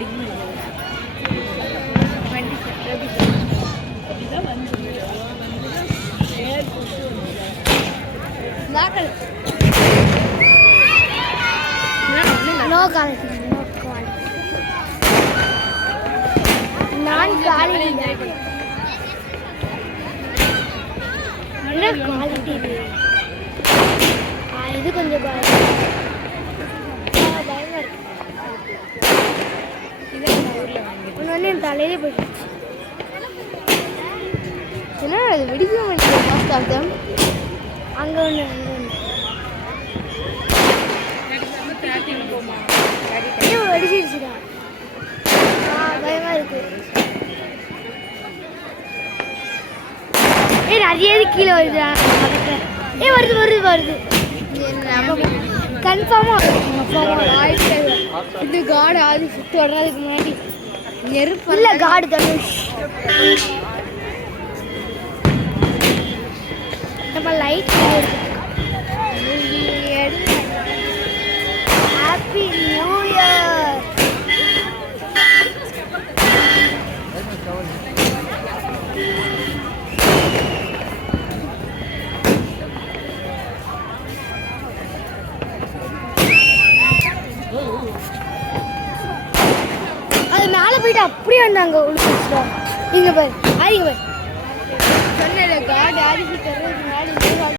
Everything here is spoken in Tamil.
No quality. Non quality. என்ன குவாலிட்டி இது? இது கொஞ்சம் குவாலிட்டி. பயமா இருக்கு. ஒன்று என் தலையிலே போயிடுச்சு. ஏன்னா அது வெடிக்க மாட்டேங்குது. மாஸ்ட் ஆஃப் தம் அங்கே ஒன்று அங்கே ஒன்று வெடிச்சிருச்சுடா. பயமா இருக்கு. நிறைய கீழே வருதா? வருது வருது வருது. கன்ஃபார்மா இது காடு ஆதி சுற்றி வர்றதுக்கு முன்னாடி நெருப்பு இல்லை. காடு தனுஷ் நம்ம லைட் ஹாப்பி நியூ இயர். அது மேலே போயிட்டு அப்படியே வந்தாங்க உள்ள. இங்கே பாரு, இங்கே பாரு. சொன்ன காடு ஆதிசி தர்றதுக்கு முன்னாடி